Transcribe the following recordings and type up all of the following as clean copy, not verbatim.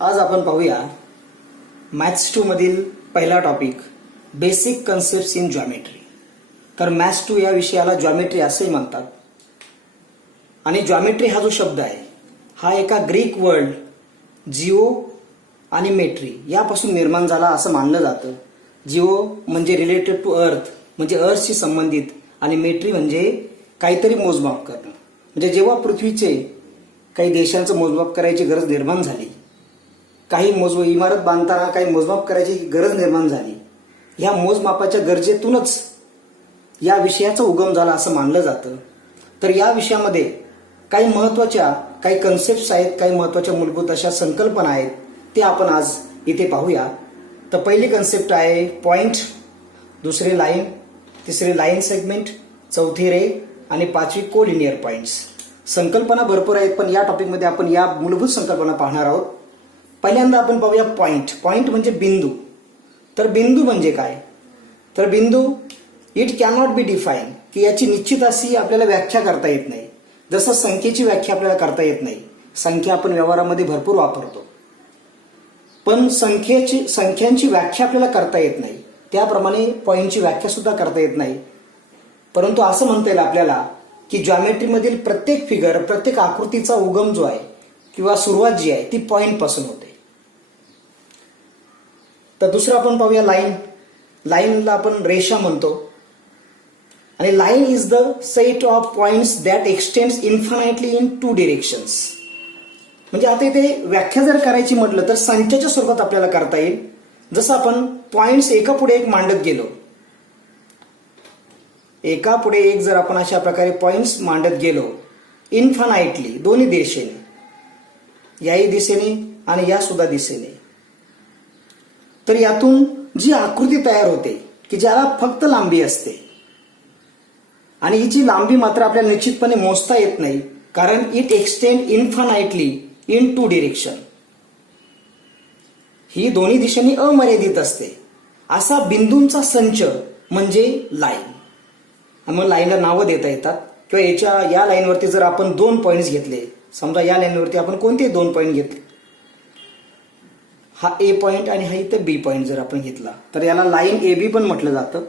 आज आपण पाहूया मॅथ्स 2 मधील पहिला topic basic concepts in geometry. तर मॅथ्स 2 या विषयाला जॉमेट्री असेही म्हणतात. आणि जॉमेट्री हा जो शब्द आहे हा एका ग्रीक वर्ड जिओ आणि मेट्री यापासून निर्माण झाला असं मानलं जातं. जिओ म्हणजे रिलेटेड टू अर्थ, म्हणजे अर्थशी संबंधित, आणि मेट्री म्हणजे काहीतरी मोजमाप करणं. म्हणजे जेव्हा पृथ्वीचे काही देशांचं मोजमाप करायची गरज निर्माण झाली, काही इमारत बांधताना काही मोजमाप करायची गरज निर्माण झाली, ह्या मोजमापाच्या गरजेतूनच या विषयाचा उगम झाला असं मानलं जातं. तर या विषयामध्ये काही महत्वाच्या काही कन्सेप्ट्स आहेत, काही महत्वाच्या मूलभूत अशा संकल्पना आहेत, ते आपण आज इथे पाहूया. तर पहिली कन्सेप्ट आहे पॉइंट, दुसरी लाईन, तिसरी लाईन सेगमेंट, चौथी रे आणि पाचवी कोलिनियर पॉइंट्स. संकल्पना भरपूर आहेत, पण या टॉपिकमध्ये आपण या मूलभूत संकल्पना पाहणार आहोत. पहिल्यांदा आपण पाहूया पॉइंट. पॉइंट म्हणजे बिंदू. तर बिंदू म्हणजे काय? तर बिंदू इट कॅनॉट बी डिफाईन, की याची निश्चित अशी आपल्याला व्याख्या करता येत नाही. जसं संख्येची व्याख्या आपल्याला करता येत नाही, संख्या आपण व्यवहारामध्ये भरपूर वापरतो, पण संख्यांची व्याख्या आपल्याला करता येत नाही. त्याप्रमाणे पॉइंटची व्याख्या सुद्धा करता येत नाही. परंतु असं म्हणता येईल आपल्याला की जॉमेट्रीमधील प्रत्येक फिगर, प्रत्येक आकृतीचा उगम जो आहे किंवा सुरुवात जी आहे ती पॉइंट पासून होते. तर दुसरं आपण पाहूया लाईन. लाईनला आपण रेषा म्हणतो. आणि line is the set of points that extends infinitely in two directions. म्हणजे आता इथे व्याख्या जर करायची म्हटलं तर संख्येच्या स्वरूपात आपल्याला करता येईल. जसं आपण पॉइंट्स एका पुढे एक मांडत गेलो, एका पुढे एक जर आपण अशा प्रकारे पॉइंट्स मांडत गेलो इन्फानाइटली दोन्ही दिशेने, याही दिशेने आणि या सुद्धा दिशेने, तर यातून जी आकृती तयार होते की ज्याला फक्त लांबी असते, आणि हिची लांबी मात्र आपल्याला निश्चितपणे मोजता येत नाही, कारण it extend infinitely in two direction. ही दोन्ही दिशेने अमर्यादित असते. असा बिंदूंचा संच म्हणजे लाईन. मग लाईनला नावं देता येतात. किंवा या लाईनवरती जर आपण 2 पॉइंट्स घेतले, समजा या लाईनवरती आपण कोणते 2 पॉइंट घेतले, हा ए पॉइंट आणि हा इथं बी पॉइंट जर आपण घेतला, तर याला लाईन ए बी पण म्हटलं जातं.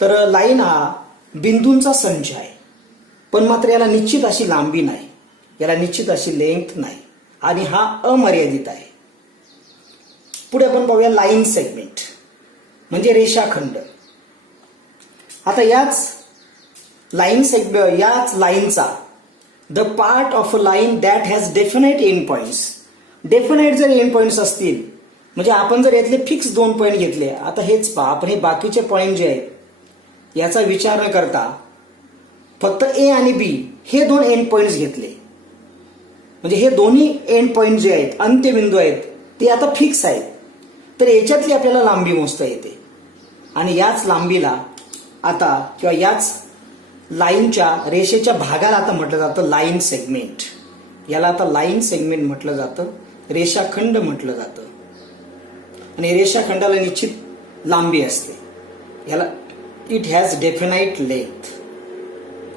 तर लाईन हा बिंदूंचा संच आहे, पण मात्र याला निश्चित अशी लांबी नाही, याला निश्चित अशी लेंथ नाही, आणि हा अमर्यादित आहे. पुढे आपण पाहूया लाईन सेगमेंट म्हणजे रेषाखंड. आता याच लाईनचा the part of a line that has definite end points. Definite जर एंड पॉइंट्स असतील, म्हणजे आपण जर यातले फिक्स 2 पॉइंट घेतले, आता हेच पहा, आपण हे बाकीचे पॉइंट जे आहेत याचा विचार न करता फक्त ए आणि बी हे 2 एंड पॉइंट्स घेतले, म्हणजे हे दोन्ही एंड पॉइंट जे आहेत, अंत्यबिंदू आहेत, ते आता फिक्स आहेत. तर याच्यातली आपल्याला लांबी मोजता येते. आणि याच लांबीला आता किंवा याच लाईनच्या रेषेच्या भागाला आता म्हटलं जातं लाईन सेगमेंट. याला आता लाईन सेगमेंट म्हटलं जातं, रेषाखंड म्हटलं जातं. आणि रेषाखंडाला निश्चित लांबी असते. याला it has definite length.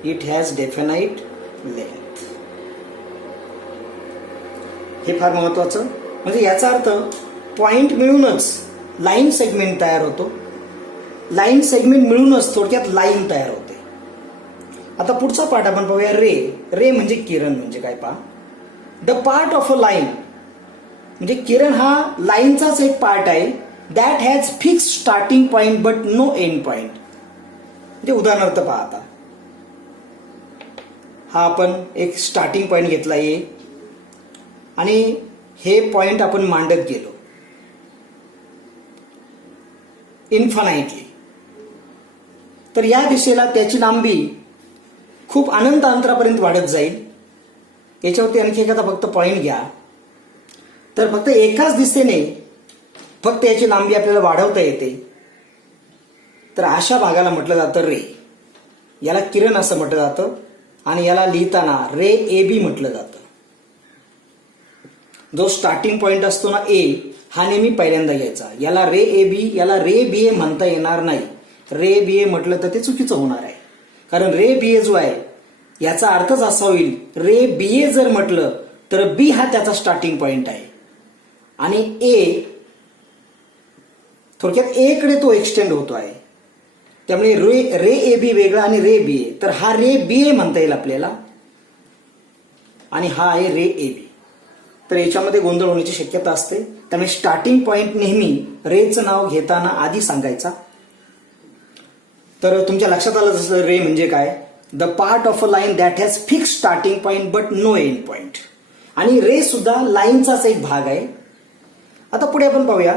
It has definite length. हे फार महत्वाचं. म्हणजे याचा अर्थ पॉइंट मिळूनच लाईन सेगमेंट तयार होतो, लाईन सेगमेंट मिळूनच थोडक्यात लाईन तयार होते. आता पुढचा पार्ट आपण पाहूया रे. रे म्हणजे किरण. म्हणजे काय पहा, the part of a line म्हणजे किरण हा लाईनचाच एक पार्ट आहे. That has fix starting point but no end point. म्हणजे उदाहरणार्थ पहा, आता हा आपण एक स्टार्टिंग पॉइंट घेतला ए, आणि हे पॉइंट आपण मांडत गेलो इन्फानाइटली. तर या दिशेला त्याची लांबी खूप अनंत अंतरापर्यंत वाढत जाईल. याच्यावरती आणखी एखादा फक्त पॉइंट घ्या, तर फक्त एकाच दिशेने फक्त याची लांबी आपल्याला वाढवता येते. तर अशा भागाला म्हटलं जातं रे. याला किरण असं म्हटलं जातं, आणि याला लिहिताना रे ए बी म्हटलं जातं. जो स्टार्टिंग पॉइंट असतो ना ए, हा नेहमी पहिल्यांदा घ्यायचा. याला रे ए बी, याला रे बी ए म्हणता येणार नाही. रे बी ए म्हटलं तर ते चुकीचं होणार आहे. कारण रे बी ए जो आहे याचा अर्थच असा होईल, रे बी ए जर म्हटलं तर बी हा त्याचा स्टार्टिंग पॉइंट आहे. आणि ए थोडक्यात ए कडे तो एक्सटेंड होतो आहे. त्यामुळे रे ए बी वेगळा आणि रे बी ए, तर हा रे बी ए म्हणता येईल आपल्याला आणि हा आहे रे ए बी. तर याच्यामध्ये गोंधळ होण्याची शक्यता असते. त्यामुळे स्टार्टिंग पॉइंट नेहमी रेचं नाव घेताना आधी सांगायचा. तर तुमच्या लक्षात आलं जसं रे म्हणजे काय, the part of a line that has fix starting point but no end point. आणि रे सुद्धा लाईनचाच एक भाग आहे. आता पुढे आपण पाहूया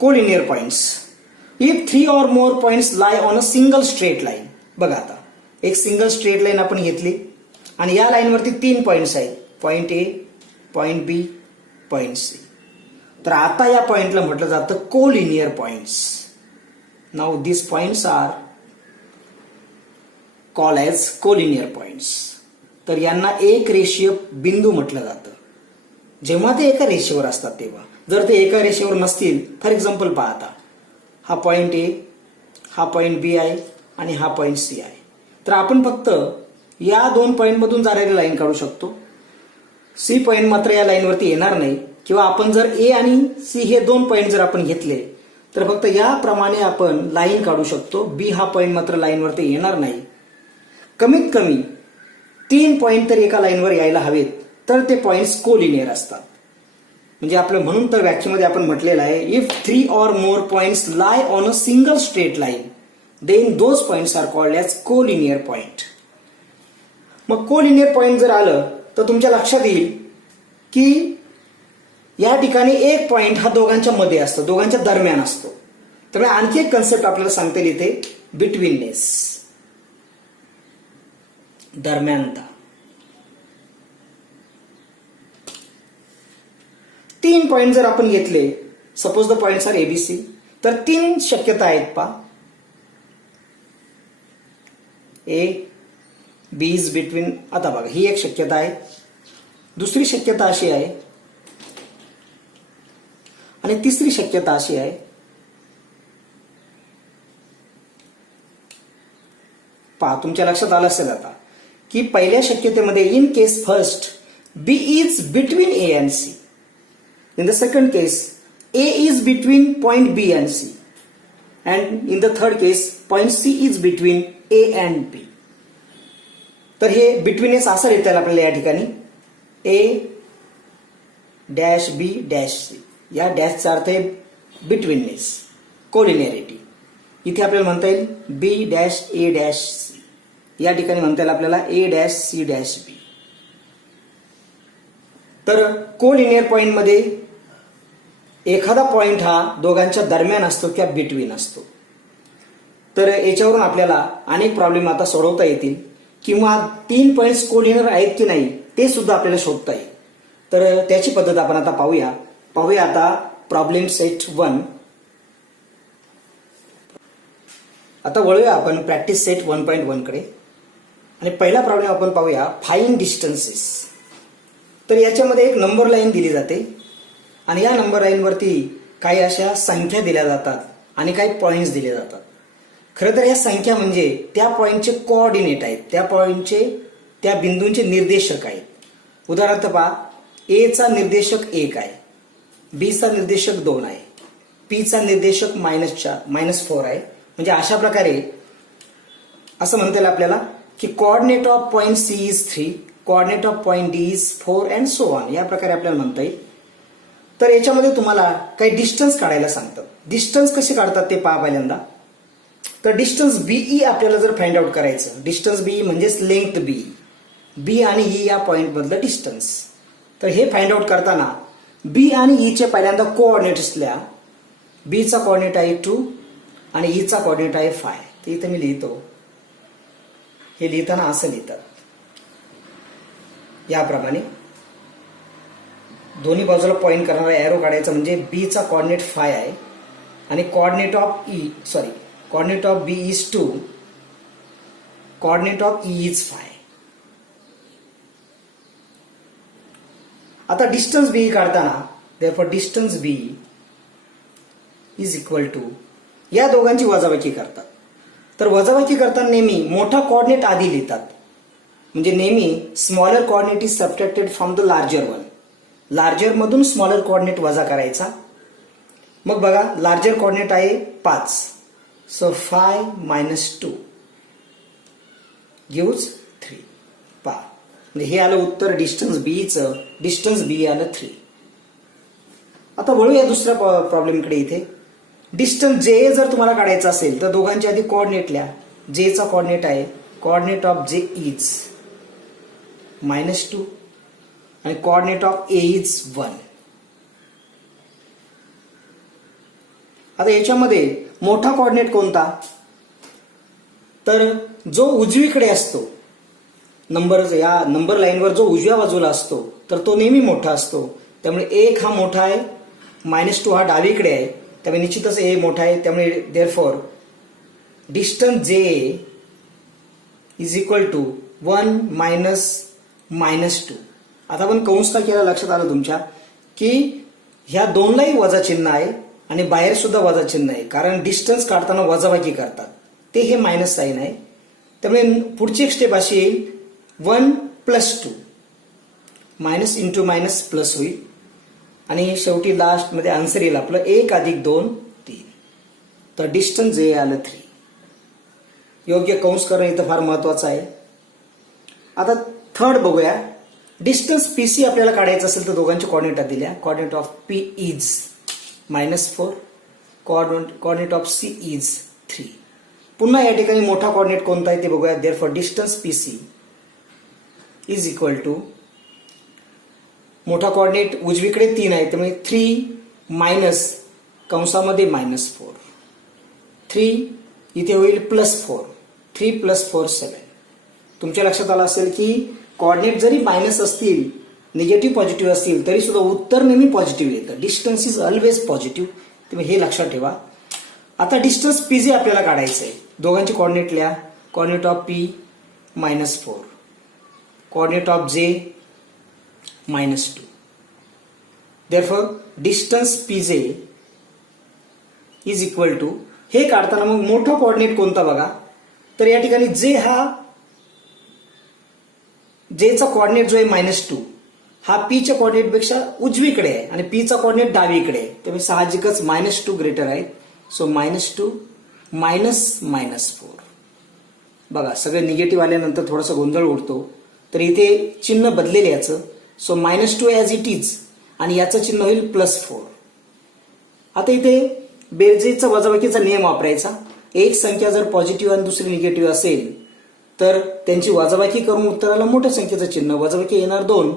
collinear points. If 3 or more points lie on a single straight line. बघा आता एक सिंगल स्ट्रेट लाईन आपण घेतली आणि या लाईनवरती 3 पॉइंट्स आहेत, point A, point B, point C. तर आता या पॉइंटला म्हटलं जातं collinear points. Now this points are call as collinear points. तर यांना एक रेषीय बिंदू म्हटलं जातं जेव्हा ते एका रेषेवर असतात तेव्हा. जर ते एका रेषेवर नसतील, फॉर एक्झाम्पल पहा आता हा पॉइंट ए, हा पॉइंट बी आहे आणि हा पॉइंट सी आहे. तर आपण फक्त या 2 पॉइंटमधून जाणारी लाईन काढू शकतो. सी पॉइंट मात्र या लाईनवरती येणार नाही. किंवा आपण जर ए आणि सी हे 2 पॉइंट जर आपण घेतले तर फक्त याप्रमाणे आपण लाईन काढू शकतो. बी हा पॉइंट मात्र लाईनवरती येणार नाही. कमीत कमी 3 पॉइंट तर एका लाईनवर यायला हवेत, तर ते पॉइंट्स कोलिनियर असतात. म्हणजे आपलं म्हणून तर व्याख्येमध्ये आपण म्हटलेलं आहे, if 3 or more points lie on a single straight line, then those points are called as collinear point. मग कोलिनियर पॉइंट जर आलं तर तुमच्या लक्षात येईल की या ठिकाणी एक पॉइंट हा दोघांच्या मध्ये असतो, दोघांच्या दरम्यान असतो. त्यामुळे आणखी एक कन्सेप्ट आपल्याला सांगता येईल इथे, बिटवीननेस, दरम्यानता. 3 पॉइंट जर आपण घेतले, suppose the points are A B C, तर 3 शक्यता आहेत पा. A B is between. आता बघा ही एक शक्यता आहे. दुसरी शक्यता अशी आहे आणि तिसरी शक्यता अशी आहे. पहा तुमच्या लक्षात आलं असेल आता की पहिल्या शक्यतेमध्ये in case first B is between A and C. In the second case, A is between point B and C. And in the third case, point C is between A and B. तर हे betweenness असं लिहिता येईल आपल्याला या ठिकाणी, A dash B dash C. या डॅशचा अर्थ आहे बिटवीननेस, कोलिनियरिटी. इथे आपल्याला म्हणता येईल B dash A dash C. या ठिकाणी म्हणता येईल आपल्याला A dash C dash B. तर कोलिनियर पॉइंटमध्ये एखादा पॉइंट हा दोघांच्या दरम्यान असतो किंवा बिटवीन असतो. तर याच्यावरून आपल्याला अनेक प्रॉब्लेम आता सोडवता येतील किंवा 3 पॉइंट्स कोलिनियर आहेत की नाही ते सुद्धा आपल्याला शोधता येईल. तर त्याची पद्धत आपण आता पाहूया आता प्रॉब्लेम सेट 1. आता वळूया आपण प्रॅक्टिस सेट 1.1 कडे आणि पहिला प्रॉब्लेम आपण पाहूया फाइंड डिस्टन्सेस. तर याच्यामध्ये एक नंबर लाईन दिली जाते आणि या नंबर लाईनवरती काही अशा संख्या दिल्या जातात आणि काही पॉइंट्स दिले जातात. खरं तर या संख्या म्हणजे त्या पॉइंटचे कोऑर्डिनेट आहेत, त्या पॉइंटचे, त्या बिंदूंचे निर्देशक आहेत. उदाहरणार्थ पहा, ए चा निर्देशक 1 आहे, बी चा निर्देशक 2 आहे, पी चा निर्देशक -4 आहे. म्हणजे अशा प्रकारे असं म्हणता येईल आपल्याला की coordinate of point C is 3, coordinate of point D is 4 and so on. या प्रकारे आपल्याला म्हणता येईल. तर याच्यामध्ये तुम्हाला काही डिस्टन्स काढायला सांगतात. डिस्टन्स कसे काढतात ते पहा पहिल्यांदा. तर डिस्टन्स बीई आपल्याला जर फाइंड आउट करायचं, डिस्टन्स बीई म्हणजेच लेंथ बी आणि ई या पॉइंट मधलं डिस्टन्स. तर हे फाइंड आउट करताना बी आणि ई चे पहिल्यांदा कोऑर्डिनेट्स लिहा. बी चा कोऑर्डिनेट आहे 2 आणि ई चा कोऑर्डिनेट आहे 5. ते इथे मी लिहितो. हे लिहिताना असं लिहितात, याप्रमाणे दोन्ही बाजूला पॉइंट करणारा एरो काढायचा. म्हणजे बी चा कोऑर्डिनेट 5 आहे आणि coordinate of B is 2, coordinate of E is 5. आता डिस्टन्स बी काढताना therefore distance B is equal to, या दोघांची वजाबाकी करतात. तर वजाबाकी करताना नेहमी मोठा कोऑर्डिनेट आधी लिहितात. म्हणजे नेहमी smaller coordinate is subtracted from the larger one. Larger मधून स्मॉलर कोऑर्डिनेट वजा करायचा. मग बघा लार्जर कोऑर्डिनेट आहे 5, सो 5 मायनस 2 गिव्स 3. पहा म्हणजे हे आलं उत्तर डिस्टन्स बीचं. डिस्टन्स बी आलं 3. आता वळूया दुसऱ्या प्रॉब्लेमकडे. इथे डिस्टन्स जे जर तुम्हाला काढायचं असेल तर दोघांच्या आधी कोऑर्डिनेट लिहा. जेचा कोऑर्डिनेट आहे कोऑर्डिनेट ऑफ जे इज -2 आणि कोऑर्डिनेट ऑफ ए इज 1. आता याच्यामध्ये मोठा कोऑर्डिनेट कोणता, तर जो उजवीकडे असतो, या नंबर लाईनवर जो उजव्या बाजूला असतो तर तो नेहमी मोठा असतो. त्यामुळे 1 हा मोठा आहे, -2 हा डावीकडे आहे, त्यामुळे निश्चितच ए मोठा आहे. त्यामुळे देअरफॉर डिस्टन्स जे इज इक्वल टू 1 -2. आता आपण कंस का केला लक्षात आलं तुमच्या की ह्या दोनलाही वजा चिन्ह आहे आणि बाहेर सुद्धा वजा चिन्ह आहे, कारण डिस्टन्स काढताना वजाबाकी करतात ते हे मायनस साईन आहे. त्यामुळे पुढची एक स्टेप अशी येईल 1 + 2 मायनस इंटू मायनस प्लस होईल आणि शेवटी लास्ट मध्ये आन्सर येईल आपलं 1 + 2 3. तर डिस्टन्स जे आलं 3. योग्य कंस करणं इथं फार महत्वाचं आहे. आता थर्ड बघूया. डिस्टन्स पीसी आपल्याला काढायचं असेल तर दोघांच्या कोऑर्डिनेट दिल्या. Coordinate of P is -4, coordinate of C is 3. पुन्हा या ठिकाणी मोठा कोऑर्डिनेट कोणता आहे ते बघूया. Therefore distance PC is equal to मोठा कोऑर्डिनेट उजवीकडे 3 आहे त्यामुळे 3 मायनस कंसामध्ये -4, 3 इथे होईल +4, 3 + 4 7. तुमच्या लक्षात आलं असेल की कोऑर्डिनेट जरी मायनस असतील, निगेटिव्ह पॉझिटिव्ह असतील तरी सुद्धा उत्तर नेहमी पॉझिटिव्ह येतं. डिस्टन्स इज ऑलवेज पॉझिटिव्ह, तुम्ही हे लक्षात ठेवा. आता डिस्टन्स पीजे आपल्याला काढायचं आहे. दोघांचे कोऑर्डिनेट लिहा. Coordinate of P -4, coordinate of J -2. Therefore distance PJ is equal to, हे काढताना मग मोठा कोऑर्डिनेट कोणता बघा. तर या ठिकाणी जे हा जेचा कोऑर्डिनेट जो आहे -2 हा पीच्या कोऑर्डिनेट पेक्षा उजवीकडे आहे आणि पीचा कोऑर्डिनेट डावीकडे आहे, त्यामुळे साहजिकच -2 ग्रेटर आहे. सो -2 -4. बघा सगळे निगेटिव्ह आल्यानंतर थोडासा गोंधळ उडतो, तर इथे चिन्ह बदलेले याचं. सो -2 ॲज इट इज आणि याचं चिन्ह होईल +4. आता इथे बेरजेचा वजाबाकीचा नियम वापरायचा. एक संख्या जर पॉझिटिव्ह आणि दुसरी निगेटिव्ह असेल तर त्यांची वजाबाकी करून उत्तराला मोठ्या संख्येचं चिन्ह, वजाबाकी येणार 2,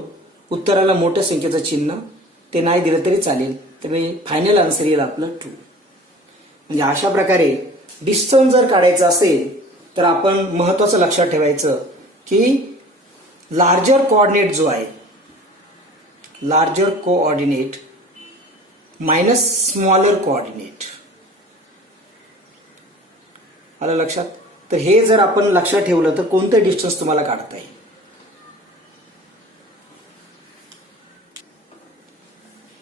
उत्तराला मोठ्या संख्येचं चिन्ह, ते नाही दिलं तरी चालेल. त्यामुळे फायनल आन्सर येईल आपलं 2. म्हणजे अशा प्रकारे डिस्टन्स जर काढायचं असेल तर आपण महत्वाचं लक्षात ठेवायचं की लार्जर कोऑर्डिनेट जो आहे, larger coordinate minus smaller coordinate, आलं लक्षात. तर हे जर आपण लक्षात ठेवलं तर कोणतं डिस्टन्स तुम्हाला काढता येईल.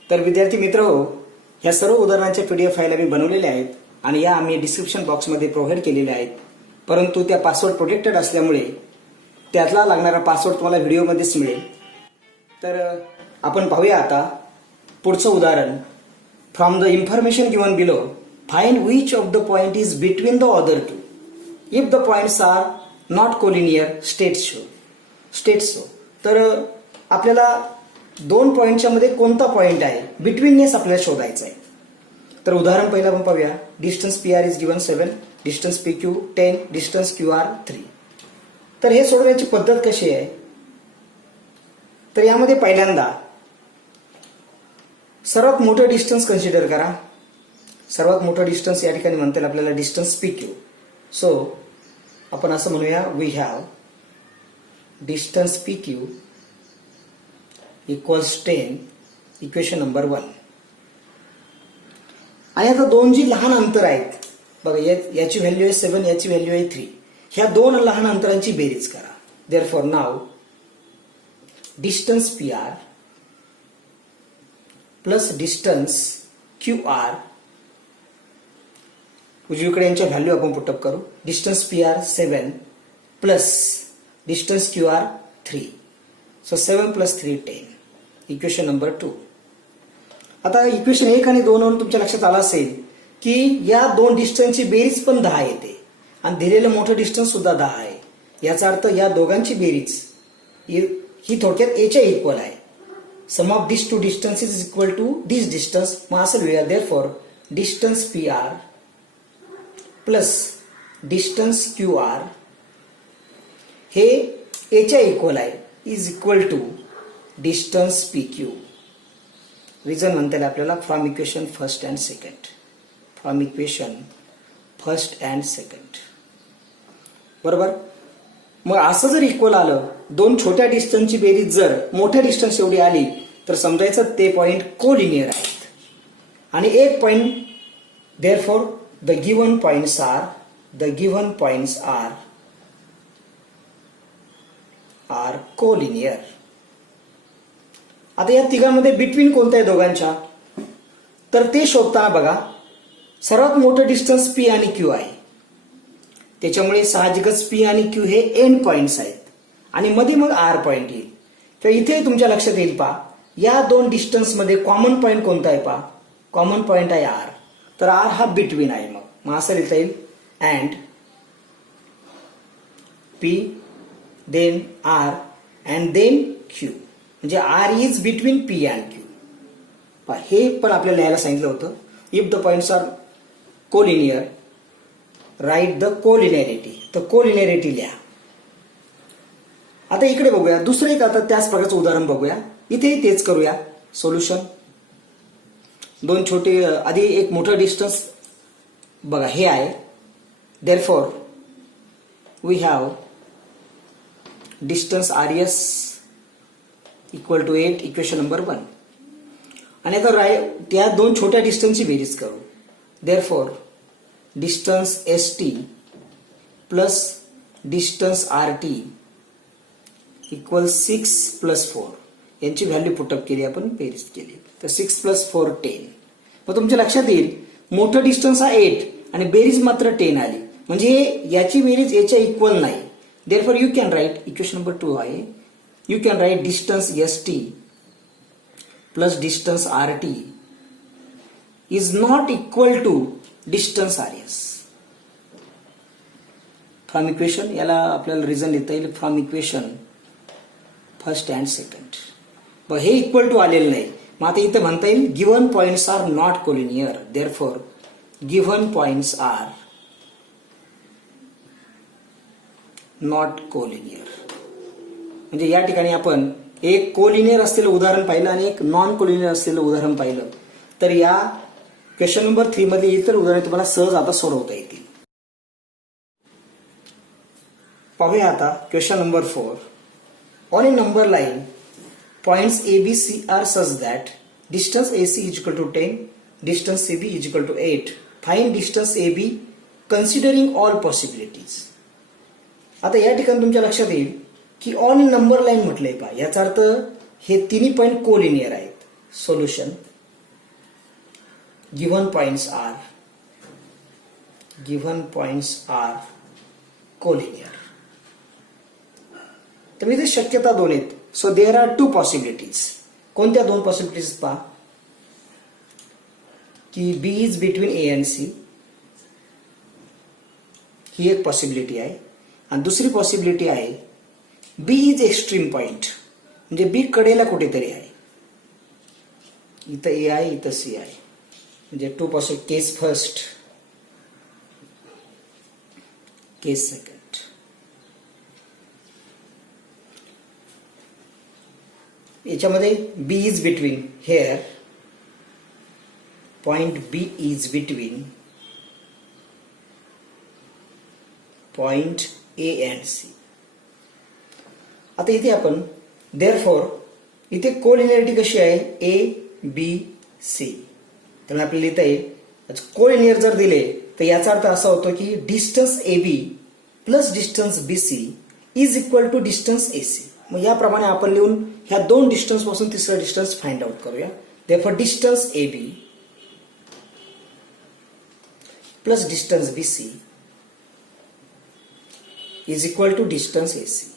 तर विद्यार्थी मित्र हो, ह्या सर्व उदाहरणांच्या PDF फाईल आम्ही बनवलेल्या आहेत आणि या आम्ही डिस्क्रिप्शन बॉक्समध्ये प्रोव्हाइड केलेल्या आहेत. परंतु त्या पासवर्ड प्रोटेक्टेड असल्यामुळे त्यातला लागणारा पासवर्ड तुम्हाला व्हिडिओमध्येच मिळेल. तर आपण पाहूया आता पुढचं उदाहरण. From the information given below find which of the point is between the other two. If the points are not collinear state so. तर आपल्याला 2 पॉइंटच्या मध्ये कोणता पॉइंट आहे, बिटवीननेस आपल्याला शोधायचा आहे. तर उदाहरण पहिलं आपण पाहूया. Distance PR is given 7, distance PQ 10, distance QR 3. तर हे सोडवण्याची पद्धत कशी आहे, तर यामध्ये पहिल्यांदा सर्वात मोठं डिस्टन्स कन्सिडर करा. सर्वात मोठं डिस्टन्स या ठिकाणी म्हणता येईल आपल्याला डिस्टन्स PQ. सो आपण असं म्हणूया, we have distance PQ equals 10, equation number 1. आणि आता 2 जी लहान अंतर आहेत बघा, याची व्हॅल्यू आहे 7, याची व्हॅल्यू आहे 3. ह्या 2 लहान अंतरांची बेरीज करा. देअरफॉर नाव distance PR plus distance QR, उजवीकडे यांच्या व्हॅल्यू आपण पुटअप करू. Distance PR 7 plus distance QR 3. So 7 + 3 10. Equation number 2. आता इक्वेशन 1 आणि 2 वरून तुमच्या लक्षात आलं असेल की या दोन डिस्टन्सची बेरीज पण 10 येते आणि दिलेलं मोठं डिस्टन्स सुद्धा 10 आहे. याचा अर्थ या दोघांची बेरीज ही थोडक्यात एच्या इक्वल आहे. Sum of this two distance is equal to this distance. मग असं लिहूया, therefore distance P R plus distance Q R हे एच्या इक्वल आहे, is equal to distance P Q. Reason म्हणता येईल आपल्याला from equation first and second. From equation first and second. बरोबर. मग असं जर इक्वल आलं, दोन छोट्या डिस्टन्सची बेरीज जर मोठ्या डिस्टन्स एवढी आली तर समजायचं ते पॉइंट कोलिनियर आहेत. आणि एक point therefore the given points are collinear. आता या तिघांमध्ये बिटवीन कोणत्या आहे दोघांच्या, तर ते शोधताना बघा सर्वात मोठं डिस्टन्स पी आणि क्यू आहे. त्याच्यामुळे साहजिकच पी आणि क्यू हे एंड पॉइंट्स आहेत आणि मध्ये मग आर पॉइंट येईल. तर इथे तुमच्या लक्षात येईल पहा, या दोन डिस्टन्स मध्ये कॉमन पॉइंट कोणता आहे पहा, कॉमन पॉइंट आहे आर. तर आर हा बिटवीन आहे. मग असं लिहिता येईल and P then R and then Q. म्हणजे R is between P and Q. हे पण आपल्याला लिहायला सांगितलं होतं. If the points are collinear write the collinearity. तर कोलिनियरिटी लिहा. आता इकडे बघूया दुसरं एक, आता त्याच प्रकारचं उदाहरण बघूया. इथे तेच करूया सोल्युशन. दोन छोटे, आधी एक मोठं डिस्टन्स बघा हे आहे. Therefore we have distance R S equal to 8, equation number 1. आणि आता त्या दोन छोट्या डिस्टन्सची बेरीज करू. Therefore distance S T plus distance R T equal 6 plus 4. यांची व्हॅल्यू पुटअप केली, आपण बेरीज केली. तर 6 प्लस 4 10. मग तुमच्या लक्षात येईल मोठं डिस्टन्स हा 8 आणि बेरीज मात्र 10 आली. म्हणजे याची बेरीज याच्या इक्वल नाही. Therefore you can write, equation number 2 आहे, you can write distance S T plus distance R T is not equal to distance R S. From equation, याला आपल्याला रिझन लिहिता येईल from equation first and second. बघ हे equal to आलेलं नाही. मग आता इथं म्हणता येईल given points are not collinear. Therefore given points are not collinear. म्हणजे या ठिकाणी आपण एक कोलिनियर असलेलं उदाहरण पाहिलं आणि एक नॉन कोलिनियर असलेलं उदाहरण पाहिलं. तर या क्वेश्चन नंबर 3 मध्ये इतर उदाहरणे तुम्हाला सहज आता सोडवता येतील. पाहूया आता question number 4. On a number line points A B C are such that distance A C is equal to 10, distance A B is equal to 8. Find distance A B considering all possibilities. आता या ठिकाणी तुमच्या लक्षात येईल की on a number line म्हटलंय पहा, याचा अर्थ हे तिन्ही पॉइंट कोलिनियर आहेत. Solution given points are collinear. तर इथे शक्यता दोन आहेत. So there are 2 possibilities. कोणत्या दोन पॉसिबिलिटीज पहा, की B is between A and C, ही एक पॉसिबिलिटी आहे. आणि दुसरी पॉसिबिलिटी आहे बी इज एक्स्ट्रीम पॉइंट, म्हणजे बी कडेला कुठेतरी आहे. इथं ए आहे, इथं सी आहे. म्हणजे 2 possible, case first, case second. याच्यामध्ये B is between, here point B is between point A and C. आता इथे आपण देअरफॉर इथे कोलिनियरिटी कशी आहे, ए बी सी. तर आपल्याला लिहिता येईल कोलिनियर जर दिले तर याचा अर्थ असा होतो की distance A B plus distance B C is equal to distance A C. मग याप्रमाणे आपण लिहून ह्या दोन डिस्टन्स पासून तिसरा डिस्टन्स फाइंड आउट करूया. Therefore distance A B plus distance B C is equal to distance A C.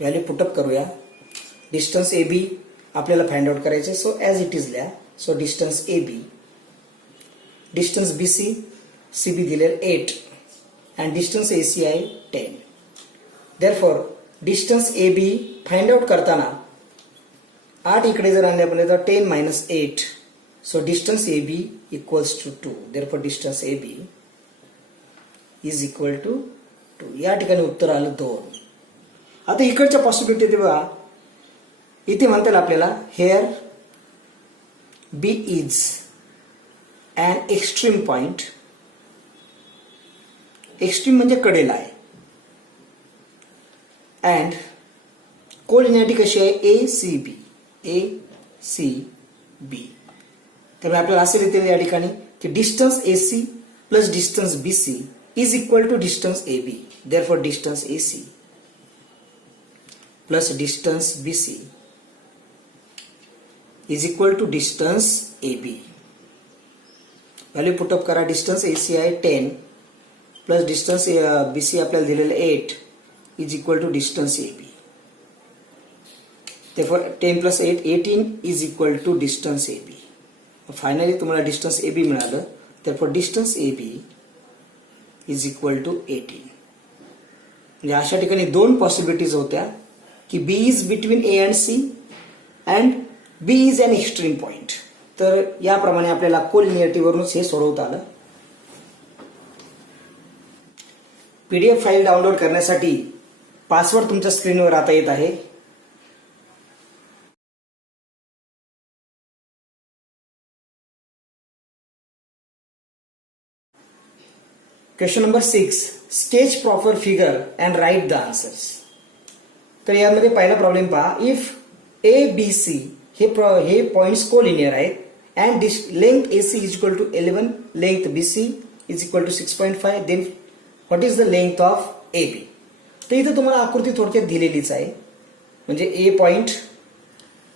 Value put up करूया. डिस्टन्स ए बी आपल्याला फाइंड आउट करायचे. सो ॲज इट इज लिहा. So distance A B, distance B C, C B दिलेलं 8 and distance A C आहे 10. Therefore distance A B find out करताना 8 इकडे जर आणले आपण तर 10 minus 8. So distance A B equals to 2. Therefore distance A B is equal to 2. या ठिकाणी उत्तर आलं 2. आता इकडच्या पॉसिबिलिटी ते बघा. इथे म्हणता येईल आपल्याला here B is and extreme point. Extreme म्हणजे कडेला आहे. अँड कोऑर्डिनेटी कशी आहे ए सी बी, ए सी बी. त्यामुळे आपल्याला असे लिहिता येईल या ठिकाणी की distance A C plus distance B C is equal to distance A B. Therefore distance A C plus distance B C is equal to distance A B. Value put up करा. Distance A C आहे 10 plus distance B C आपल्याला दिलेलं 8 is equal to distance A B. therefore 10 plus 8 18 is equal to distance AB. Finally तुम्हाला distance AB मिळालं. therefore distance AB is equal to 18. म्हणजे अशा ठिकाणी दोन पॉसिबिलिटीज होत्या की B is between A and C and B is an extreme point. तर याप्रमाणे आपल्याला कोलिनियरिटी वरूनच हे सोडवता आलं. PDF फाईल डाउनलोड करण्यासाठी पासवर्ड तुमच्या स्क्रीनवर आता येत आहे. Question number 6. Sketch proper figure and write the answers. तर यामध्ये पहिला प्रॉब्लेम पहा. इफ ए बी सी हे पॉइंट्स कोलिनियर आहेत and length A C is equal to 11, length B C is equal to 6.5, then what is the length of A B. तर इथं तुम्हाला आकृती थोडक्यात दिलेलीच आहे. म्हणजे ए पॉइंट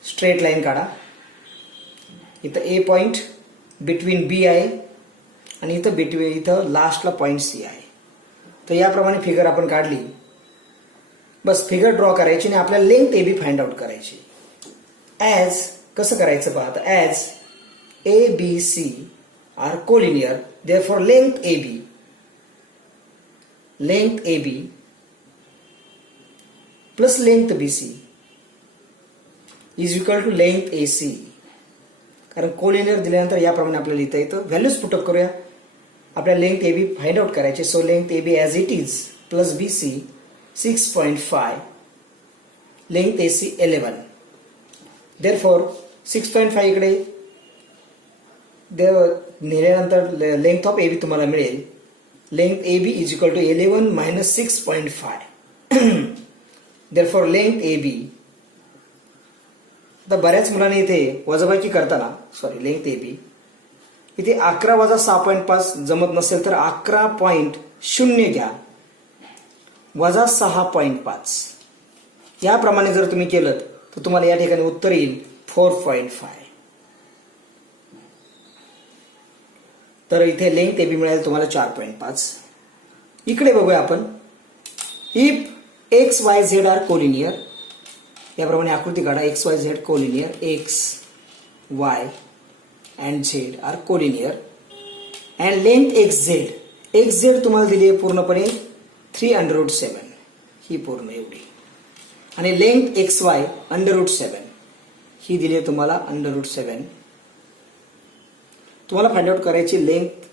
स्ट्रेट लाईन काढा. इथं ए पॉइंट बिटवीन बी आहे आणि इथं लास्टला पॉइंट सी आहे. तर याप्रमाणे फिगर आपण काढली. बस फिगर ड्रॉ करायची आणि आपल्याला length A B find out करायची. ॲज कसं करायचं पहा. आता as A B C are collinear therefore length A B plus length B C is equal to length A C. कारण कोलिनियर दिल्यानंतर याप्रमाणे आपल्याला लिहिता येतं. व्हॅल्यूज पुटअप करूया. आपल्याला length A B find out करायची. So length A B as it is plus B C 6.5, length A C 11. Therefore 6.5 इकडे नेल्यानंतर लेंथ ऑफ ए बी तुम्हाला मिळेल. Length A B is equal to 11 minus 6.5. Therefore length A B. आता बऱ्याच मुलांनी इथे वजाबाकी करताना लेंथ ए बी इथे 11 वजा 6.5 जमत नसेल तर 11.0 घ्या वजा 6.5. याप्रमाणे जर तुम्ही केलं तर तुम्हाला या ठिकाणी उत्तर येईल 4.5. तर इथे लेंथ ए बी मिळेल तुम्हाला 4.5. इकडे बघूया आपण. If X Y Z are collinear. याप्रमाणे आकृती काढा. X Y Z collinear. X Y and Z are collinear and length X Z तुम्हाला दिली आहे पूर्णपणे 3√7. ही पूर्ण एवढी. आणि लेंथ एक्स वाय √7 ही दिली आहे तुम्हाला √7. तुम्हाला फाइंड आउट करायची लेंथ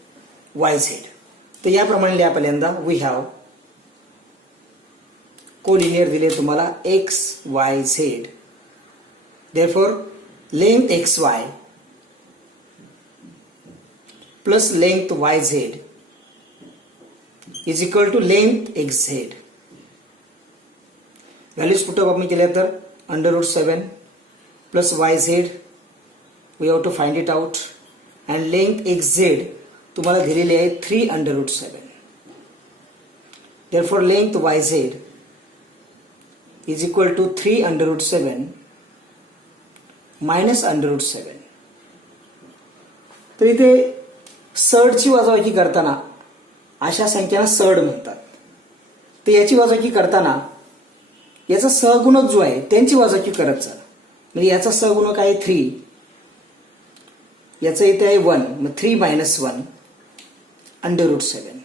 वाय झेड. तर याप्रमाणे लिहा. पहिल्यांदा वी हॅव कोलिनियर दिले तुम्हाला X Y Z. Therefore length X Y plus length Y Z is equal to length X Z. Values put up आपण केल्या तर √7 plus Y Z we have to find it out. And length X Z तुम्हाला दिलेली आहे 3√7. Therefore length Y Z is equal to 3√7 minus √7. तर इथे सडची वजाबाकी करताना अशा संख्यांना सड म्हणतात. तर याची वजाबाकी करताना याचा सहगुणक जो आहे त्यांची वजाबाकी करत चला. म्हणजे याचा सहगुणक आहे 3, याचं इथे आहे 1, मग 3 - 1 √7.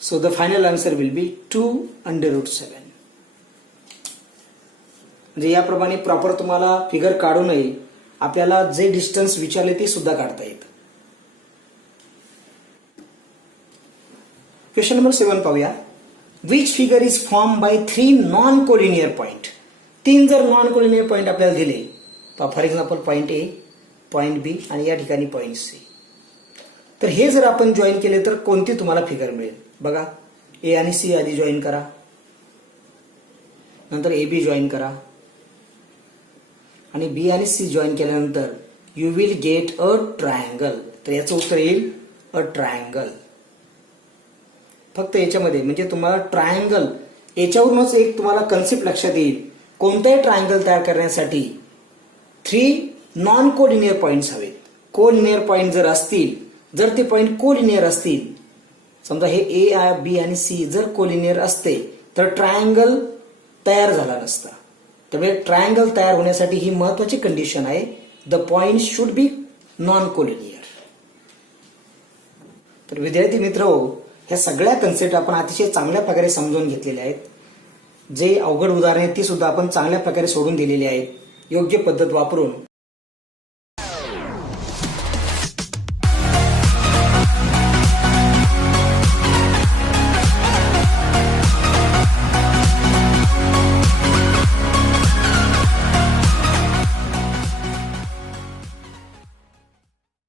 So the final answer will be 2 √7. म्हणजे याप्रमाणे प्रॉपर तुम्हाला फिगर काढूनही आपल्याला जे डिस्टन्स विचारले ते सुद्धा काढता येतं. क्वेश्चन नंबर 7 पाहूया. Which figure is form by 3 non collinear point. 3 जर नॉन कोलिनियर पॉइंट आपल्याला दिले, for example point A, point B आणि या ठिकाणी पॉइंट सी, तर हे जर आपण जॉईन केले तर कोणती तुम्हाला फिगर मिळेल. बघा, ए आणि सी आधी जॉईन करा, नंतर ए बी जॉईन करा आणि बी आणि सी जॉईन केल्यानंतर you will get a triangle. तर याचं उत्तर येईल अ ट्रायंगल. फक्त याच्यामध्ये म्हणजे तुम्हाला ट्रायंगल याच्यावरूनच एक तुम्हाला कन्सेप्ट लक्षात येईल. कोणताही ट्रायंगल तयार करण्यासाठी 3 नॉन कोलिनियर पॉइंट्स हवेत. कोलिनियर पॉइंट जर असतील, जर ते पॉइंट कोलिनियर असतील, समजा हे ए, बी आणि सी जर कोलिनियर असते तर ट्रायंगल तयार झाला नसता. त्यामुळे ट्रायंगल तयार होण्यासाठी ही महत्वाची कंडिशन आहे, the point should be non collinear. तर विद्यार्थी मित्र, ह्या सगळ्या कन्सेप्ट आपण अतिशय चांगल्या प्रकारे समजून घेतलेल्या आहेत. जे अवघड उदाहरण आहेत ती सुद्धा आपण चांगल्या प्रकारे सोडून दिलेली आहेत योग्य पद्धत वापरून.